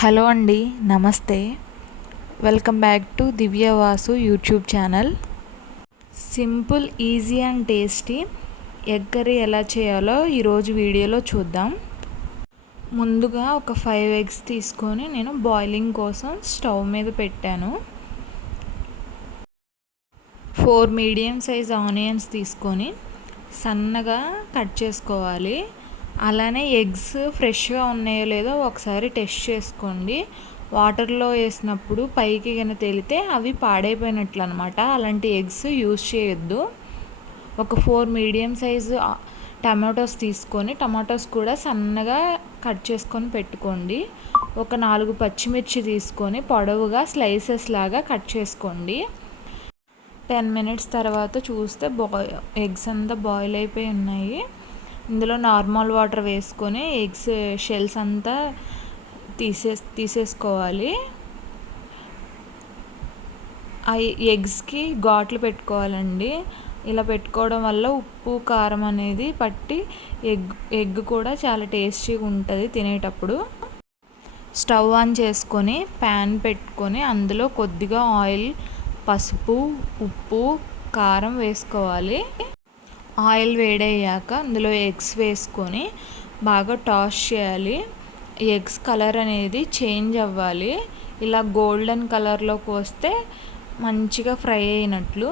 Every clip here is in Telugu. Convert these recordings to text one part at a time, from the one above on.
హలో అండి, నమస్తే. Welcome back to Divya Vasu YouTube channel. Simple, easy and tasty egg curry ఎలా చేయాలో ఈరోజు వీడియోలో చూద్దాం. ముందుగా ఒక 5 ఎగ్స్ తీసుకొని నేను బాయిలింగ్ కోసం స్టవ్ మీద పెట్టాను. 4 మీడియం సైజ్ ఆనియన్స్ తీసుకొని సన్నగా కట్ చేసుకోవాలి. అలానే ఎగ్స్ ఫ్రెష్గా ఉన్నాయో లేదో ఒకసారి టెస్ట్ చేసుకోండి. వాటర్లో వేసినప్పుడు పైకి కనుక తేలితే అవి పాడైపోయినట్లు అనమాట. అలాంటి ఎగ్స్ యూజ్ చేయొద్దు. ఒక 4 మీడియం సైజు టమాటోస్ తీసుకొని టమాటోస్ కూడా సన్నగా కట్ చేసుకొని పెట్టుకోండి. ఒక 4 పచ్చిమిర్చి తీసుకొని పొడవుగా స్లైసెస్ లాగా కట్ చేసుకోండి. 10 మినిట్స్ తర్వాత చూస్తే ఎగ్స్ అంతా బాయిల్ అయిపోయి ఉన్నాయి. ఇందులో నార్మల్ వాటర్ వేసుకొని ఎగ్స్ షెల్స్ అంతా తీసేసుకోవాలి. ఆ ఎగ్స్కి ఘాట్లు పెట్టుకోవాలండి. ఇలా పెట్టుకోవడం వల్ల ఉప్పు కారం అనేది పట్టి ఎగ్ కూడా చాలా టేస్టీగా ఉంటుంది తినేటప్పుడు. స్టవ్ ఆన్ చేసుకొని ప్యాన్ పెట్టుకొని అందులో కొద్దిగా ఆయిల్, పసుపు, ఉప్పు, కారం వేసుకోవాలి. ఆయిల్ వేడయ్యాక అందులో ఎగ్స్ వేసుకొని బాగా టాస్ చేయాలి. ఎగ్స్ కలర్ అనేది చేంజ్ అవ్వాలి. ఇలా గోల్డెన్ కలర్లోకి వస్తే మంచిగా ఫ్రై అయినట్లు.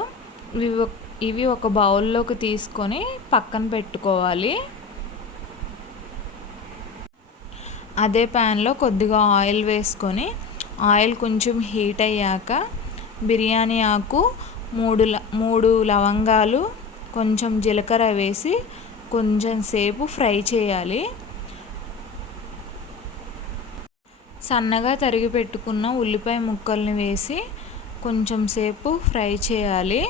ఇవి ఒక బౌల్లోకి తీసుకొని పక్కన పెట్టుకోవాలి. అదే ప్యాన్లో కొద్దిగా ఆయిల్ వేసుకొని ఆయిల్ కొంచెం హీట్ అయ్యాక బిర్యానీ ఆకు, 3 లవంగాలు, కొంచెం జీలకర్ర వేసి కొంచెం సేపు ఫ్రై చేయాలి. సన్నగా తరిగి పెట్టుకున్న ఉల్లిపాయ ముక్కల్ని వేసి కొంచెం సేపు ఫ్రై చేయాలి.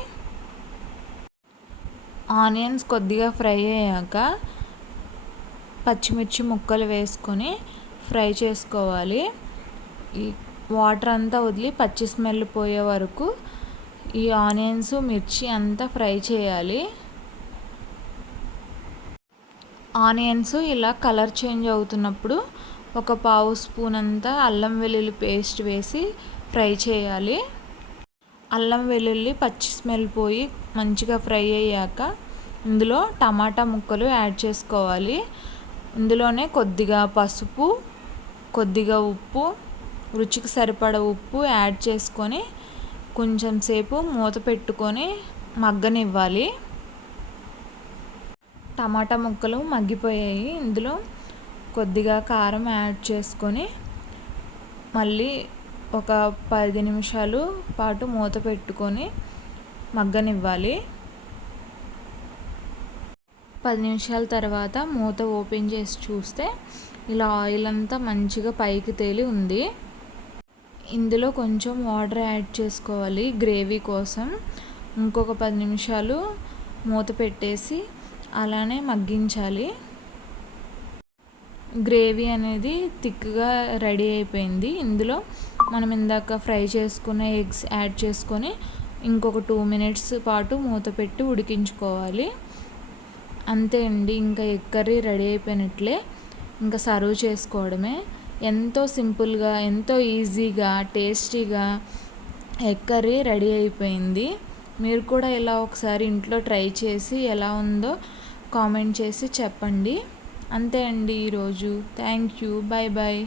ఆనియన్స్ కొద్దిగా ఫ్రై అయ్యాక పచ్చిమిర్చి ముక్కలు వేసుకొని ఫ్రై చేసుకోవాలి. ఈ వాటర్ అంతా వదిలి పచ్చి స్మెల్ పోయే వరకు ఈ ఆనియన్స్, మిర్చి అంతా ఫ్రై చేయాలి. ఆనియన్స్ ఇలా కలర్ చేంజ్ అవుతున్నప్పుడు ఒక పావు స్పూన్ అంతా అల్లం వెల్లుల్లి పేస్ట్ వేసి ఫ్రై చేయాలి. అల్లం వెల్లుల్లి పచ్చి స్మెల్ పోయి మంచిగా ఫ్రై అయ్యాక ఇందులో టమాటా ముక్కలు యాడ్ చేసుకోవాలి. ఇందులోనే కొద్దిగా పసుపు, కొద్దిగా ఉప్పు, రుచికి సరిపడ ఉప్పు యాడ్ చేసుకొని కొంచెం సేపు మూత పెట్టుకొని మగ్గనివ్వాలి. టమాటా ముక్కలు మగ్గిపోయాయి. ఇందులో కొద్దిగా కారం యాడ్ చేసుకొని మళ్ళీ ఒక 10 నిమిషాలు పాటు మూత పెట్టుకొని మగ్గనివ్వాలి. 10 నిమిషాల తర్వాత మూత ఓపెన్ చేసి చూస్తే ఇలా ఆయిల్ అంతా మంచిగా పైకి తేలి ఉంది. ఇందులో కొంచెం వాటర్ యాడ్ చేసుకోవాలి గ్రేవీ కోసం. ఇంకొక 10 నిమిషాలు మూత పెట్టేసి అలానే మగ్గించాలి. గ్రేవీ అనేది థిక్గా రెడీ అయిపోయింది. ఇందులో మనం ఇందాక ఫ్రై చేసుకున్న ఎగ్స్ యాడ్ చేసుకొని ఇంకొక 2 మినిట్స్ పాటు మూత పెట్టి ఉడికించుకోవాలి. అంతే అండి, ఇంకా ఎగ్ కర్రీ రెడీ అయిపోయినట్లే. ఇంకా సర్వ్ చేసుకోవడమే. ఎంతో సింపుల్గా, ఎంతో ఈజీగా, టేస్టీగా ఎగ్ కర్రీ రెడీ అయిపోయింది. మీరు కూడా ఇలా ఒకసారి ఇంట్లో ట్రై చేసి ఎలా ఉందో కామెంట్ చేసి చెప్పండి. అంతే అండి ఈరోజు. Thank you. Bye bye.